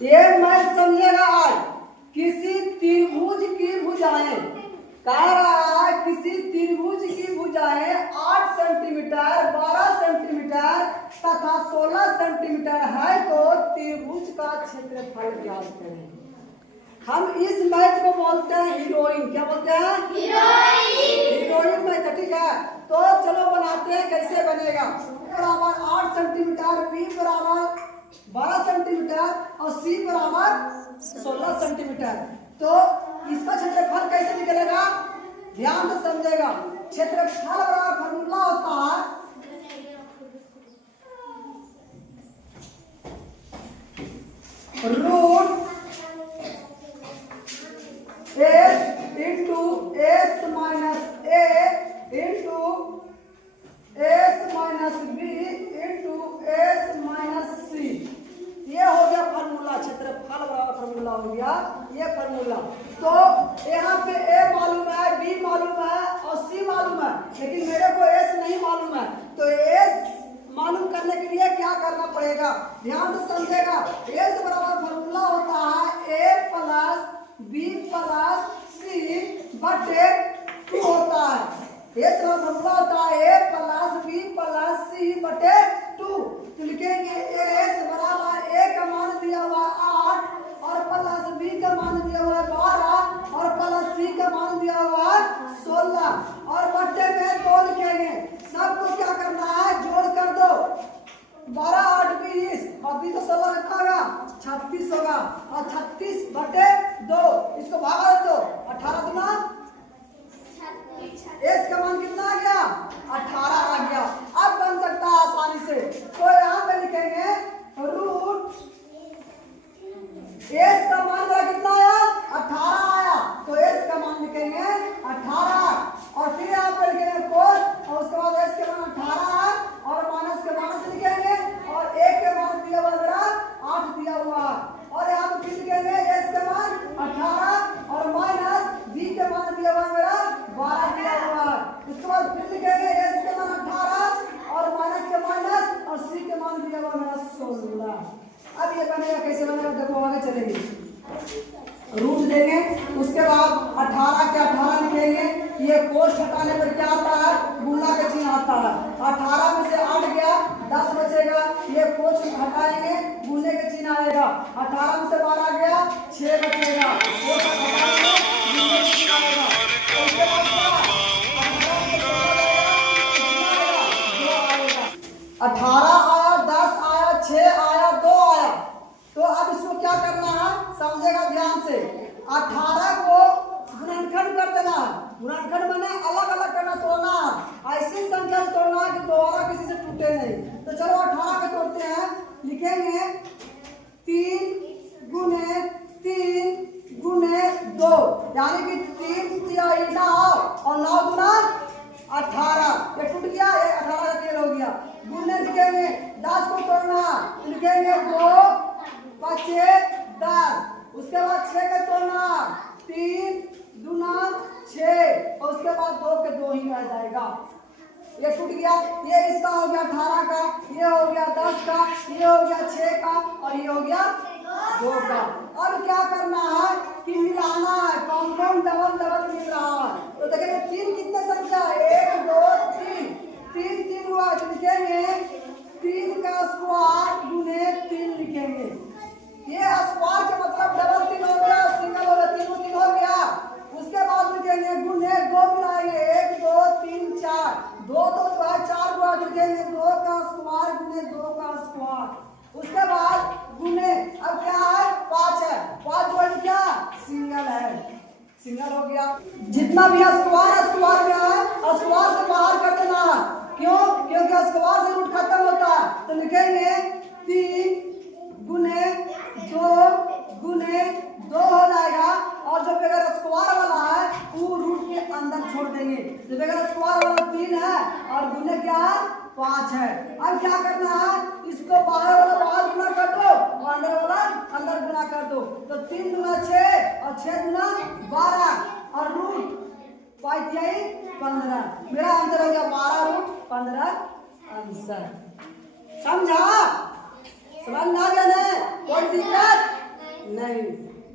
ये मैं समझेगा आज। किसी त्रिभुज की भुजाएं कह रहा है, किसी त्रिभुज की भुजाएं 8 सेंटीमीटर, 12 सेंटीमीटर तथा 16 सेंटीमीटर है तो त्रिभुज का क्षेत्रफल ज्ञात करें। हम इस मैथ को बोलते हैं हीरोइन। क्या बोलते हैं? Heroine math. ठीक है, तो चलो बनाते हैं। कैसे बनेगा? बराबर 8 सेंटीमीटर, बी बराबर 12 सेंटीमीटर और सी बराबर 16 सेंटीमीटर। तो इसका क्षेत्रफल कैसे निकलेगा? ध्यान से समझेगा। क्षेत्रफल बराबर फॉर्मूला होता है root s into s minus a into s minus b into s minus c. ये हो गया फॉर्मूला। क्षेत्रफल बराबर फॉर्मूला हो गया ये फॉर्मूला। तो यहाँ पे ए मालूम है, बी मालूम है और सी मालूम है, लेकिन मेरे को एस नहीं मालूम है। तो एस मालूम करने के लिए क्या करना पड़ेगा? ध्यान से समझेगा। एस बराबर फॉर्मूला होता है ए प्लस बी प्लस सी बटे 2 होता है। एस का फॉर्मूला होता है ए प्लस बी प्लस सी बटे 2। तो लिखेंगे एस बराबर ए का मान दिया हुआ 8 और प्लस बी का मान दिया हुआ 12 और प्लस सी का मान दिया हुआ 16 और बटे में 2 लिखेंगे। सबको क्या करना है? जोड़ कर दो। 12 8 20 और 20 16 कितना होगा? 36 होगा और 36 बटे 2 इसको भागा दो। 18 गुना एस का मान कितना आ गया? 18 आ गया। अब बन सकता है आसानी से। तो यहाँ पे लिखेंगे रूट एस का मान कितना आया? 18 आया। तो एस का मान लिखेंगे 18 और फिर यहाँ पे लिखेंगे कोस और उसके बाद एस के मान 18 है और माइनस के माइनस लिखेंगे और ए के मान दिया हुआ मेरा 8 दिया हुआ और यहाँ पे फिर लिखेंगे एस के मान 18 और माइनस बी के मान दिया हुआ मेरा 12 दिया हुआ। उसके बाद फिर लिखेंगे एस के मान 18 और माइनस के माइनस और सी के मान दिया हुआ मेरा 16। अब ये बनेगा कैसे बनेगा? देखो आगे चलेंगे। रूट देंगे, उसके बाद 18 के 18 लिखेंगे। ये कोष्ठ हटाने पर क्या आता है? गुना का चिन्ह आता है। 18 में से 8 गया 10 बचेगा। ये कोष्ठ हटाएंगे गुने का चिन्ह आएगा। 18 में से 12 गया 6 बचेगा। 18 आया, 10 आया, 6 आया, 2 आया। तो अब इसको क्या करना है? समझेगा ध्यान से। 18 को गुणनखंड कर देना है। गुणनखंड माने अलग अलग करना, तोड़ना है। ऐसी संख्या से तोड़ना है कि दोबारा किसी से टूटे नहीं। तो चलो 18 के तोड़ते हैं। लिखेंगे 3 गुने 3 गुने 2 यानी कि 3 तिहाई 9 और 9 गुना 18। ये टूट गया, ये 18 का 13 हो गया। गुने लिखेंगे 10 को तोड़ना, लिखेंगे 2 5 10। उसके बाद 6 के तोड़ना 3 दूना 6 और उसके बाद 2 के 2 ही रह जाएगा। ये टूट गया। ये इसका हो गया 18 का, ये हो गया 10 का, ये हो गया 6 का और ये हो गया 2 का। अब क्या करना है कि मिलाना है। कॉम्पाउंड डबल डबल मिल रहा है। तो देखिए 3 कितने संख्या है? 1 2 3 3 3 हुआ। तो लिखेंगे 3 का स्क्वायर गुने 3 लिखेंगे। ये स्क्वायर का मतलब डबल 3 हो गया, सिंगल हो गया, 3 3 हो गया। उसके बाद लिखेंगे गुने 2 मिलाएंगे 1 2 3 4 2 2 4 हुआ। लिखेंगे 2 का स्क्वायर गुने 2 का स्क्वायर। उसके बाद गुने अब क्या है? 5 है। 5 जो क्या सिंगल है, सिंगल हो गया। जितना भी स्क्वायर स्क्वायर में है स्क्वायर से बाहर कर देना। क्यों? क्योंकि स्क्वायर से रूट खत्म होता है। तो लिखेंगे 3 गुने 2 गुने 2 हो जाएगा और जो बगैर स्क्वायर वाला है वो रूट के अंदर छोड़ देंगे। जो बगैर स्क्वायर वाला 3 है और गुने क्या है? 5 है। अब क्या करना है? इसको बाहर वाला बाहर गुना कर दो और अंदर वाला अंदर गुना कर दो। तो 3 गुना 6 और 6 गुना 12 और रूट 5 15। मेरा आंसर हो गया 12 रूट 15 आंसर। समझा? समझ में आ गया ना? कोई दिक्कत नहीं।